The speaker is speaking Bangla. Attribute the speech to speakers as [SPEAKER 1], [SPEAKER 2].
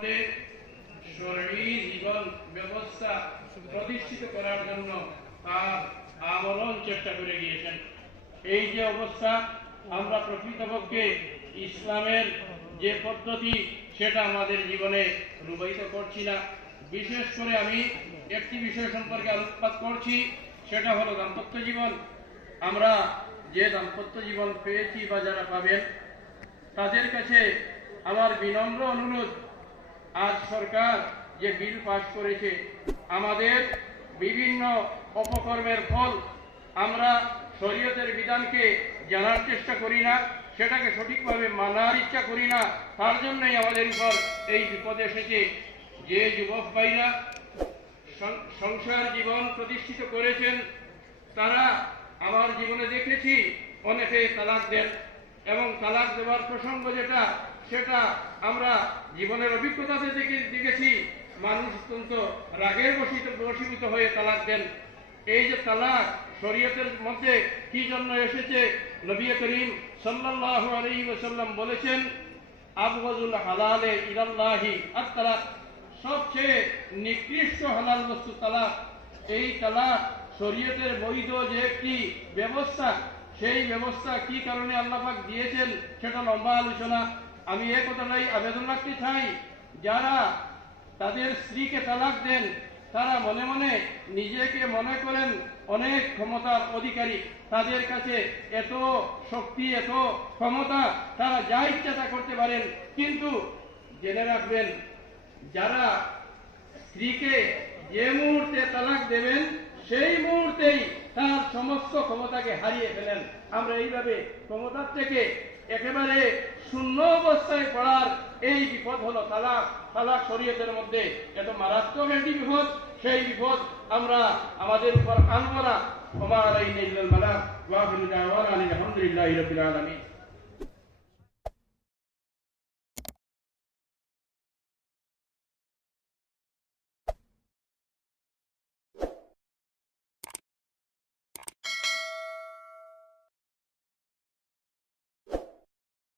[SPEAKER 1] মধ্যে জীবন ব্যবস্থা প্রতিষ্ঠিত করার জন্য তার আমরণ চেষ্টা করে গিয়েছেন। এই যে অবস্থা, আমরা প্রকৃতপক্ষে ইসলামের যে পদ্ধতি, সেটা আমাদের জীবনে রূপায়িত করছি না। বিশেষ করে আমি একটি বিষয় সম্পর্কে আলোকপাত করছি, সেটা হলো দাম্পত্য জীবন। আমরা যে দাম্পত্য জীবন পেয়েছি বা যারা পাবেন, তাদের কাছে আমার বিনম্র অনুরোধ আজ সরকার যে বিল পাশ করেছে, আমাদের বিভিন্ন অপকর্মের ফল আমরা শরীয়তের বিধানকে জানার চেষ্টা করি না, সেটাকে সঠিকভাবে মানার ইচ্ছা করি না, তার জন্যই আমাদের উপর এই বিপদ এসেছে। যে যুবক ভাইরা সংসার জীবন প্রতিষ্ঠিত করেছেন, তারা আমার জীবনে দেখেছি, অনেকে তালাক দেন এবং তালাক দেওয়ার প্রসঙ্গ যেটা সেটা আমরা জীবনের অভিজ্ঞতাতে দেখে দেখেছি। মানুষ অত্যন্ত রাগের বসিত বশীভূত হয়ে তালাক দেন। এই যে তালাক, শরীয়তের মধ্যে কি জন্য এসেছে? নবী করিম সাল্লাল্লাহু আলাইহি ওয়াসাল্লাম বলেছেন আবগাজুল হালালে ইলাল্লাহি আর তালাক সবচেয়ে নিকৃষ্ট হালাল বস্তু তালাক। এই তালাক শরীয়তের বৈধ যে একটি ব্যবস্থা, সেই ব্যবস্থা কি কারণে আল্লাপাক দিয়েছেন সেটা লম্বা আলোচনা। আমি এ কথাটাই আবেদন রাখতে চাই। যারা তাদের স্ত্রীকে তালাক দেন, তারা মনে মনে নিজেকে মনে করেন অনেক ক্ষমতার অধিকারী। তাদের কাছে এত শক্তি, এত ক্ষমতা, তারা যা ইচ্ছা তা করতে পারেন। কিন্তু জেনে রাখবেন, যারা স্ত্রীকে যে মুহূর্তে তালাক দেবেন, সেই মুহূর্তেই তার সমস্ত ক্ষমতাকে হারিয়ে ফেলেন। আমরা এইভাবে ক্ষমতার থেকে একেবারে শূন্য অবস্থায় পড়ার এই বিপদ হলো তালাক তালাক শরীয়তের মধ্যে। এত মারাত্মক একটি বিপদ। সেই বিপদ আমরা আমাদের উপর আনব না। আমার এই নিল মালাক ওয়াফিল দাওয়ানা আলহামদুলিল্লাহি আলামিন।